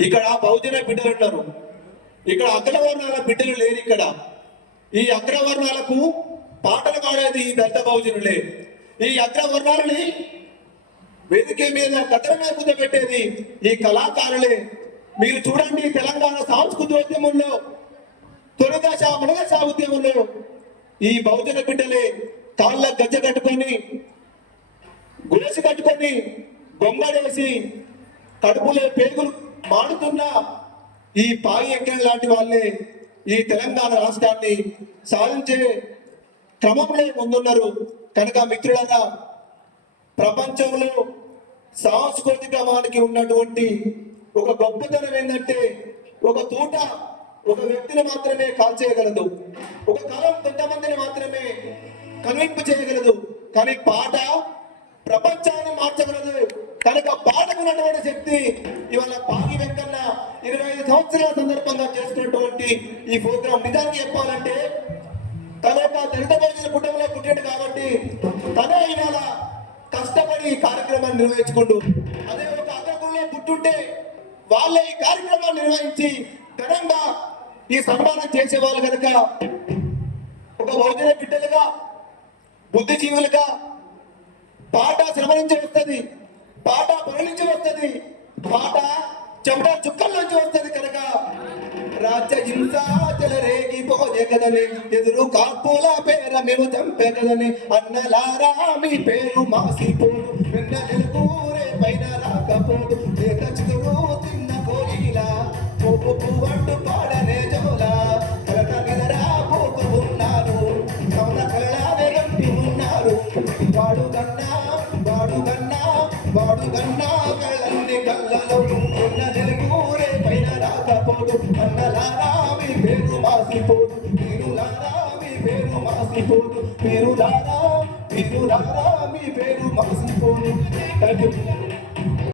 ఇక్కడ బహుజన బిడ్డలు ఉన్నారు. ఇక్కడ అగ్రవర్ణాల బిడ్డలు లేరు ఇక్కడ. ఈ అగ్రవర్ణాలకు పాటలు పాడేది ఈ దళిత బహుజనులే. ఈ అగ్రవర్ణాలని వేదిక మీద కథల మీద ఈ కళాకారులే. మీరు చూడండి తెలంగాణ సాంస్కృతికోద్యమంలో తొలిదశ మునదశ ఉద్యమంలో ఈ బహుజన బిడ్డలే కాళ్ళ గజ్జ కట్టుకొని గులసి కట్టుకొని బొమ్మడేసి కడుపులో పేగులు మాడుతున్న ఈ పాయి ఎక్కడ లాంటి వాళ్ళే ఈ తెలంగాణ రాష్ట్రాన్ని సాధించే క్రమంలో ముందున్నారు. కనుక మిత్రులారా ప్రపంచంలో సాంస్కృతికమానికి ఉన్నటువంటి ఒక గొప్పతనం ఏంటంటే ఒక తూట ఒక వ్యక్తిని మాత్రమే కాల్చేయగలదు ఒక కలం కొంతమందిని మాత్రమే కనువింపు చేయగలదు. కానీ పాట ప్రపంచాన్ని మార్చగలదు. కనుక పాటకున్నటువంటి శక్తి ఇవాళ పాట సంవత్సరాల సందర్భంగా చేసుకున్నటువంటి ఈ ప్రోగ్రాం నిజానికి చెప్పాలంటే తన యొక్క దళిత బహుజన కుటుంబంలో పుట్టాడు కాబట్టి తనే ఇవాళ కష్టపడి ఈ కార్యక్రమాన్ని నిర్వహించుకుంటూ అదే ఒక అగ్రకుల్లో పుట్టుంటే వాళ్ళే ఈ కార్యక్రమాన్ని నిర్వహించి ఘనంగా ఈ సన్మానం చేసేవాళ్ళు కనుక ఒక భోజన బిడ్డలుగా బుద్ధిజీవులుగా పాట శ్రమ నుంచి వస్తుంది పాట పని నుంచి వస్తుంది పాట చెమట చుక్క రాజ్య హింస చెలరేగి ఎదురు కాపుల పేర మేము చంపే కదని అన్నలారా మీ పేరు మాసిపోడు వెన్న వెలుగురే పైన రాకపోడు లేక చిగురు తిన్న కోయిలా పోపు పువ్వంటు పాడనే జోలా. కలక నిలరా పోతూ ఉన్నారు కవన కలలానే గంటి ఉన్నారు. వాడు కన్నా వాడు కన్నా వాడు కన్నా కళ్ళన్ని కళ్ళలో. ఉన్న తెలుగురే పైన రాకపోడు అన్నలారా మీ పేరు మాసిపోదు మీరు రారా మీ పేరు మాసిపోదు మీరు రారా మీరు రారా మీ పేరు మాసిపోదు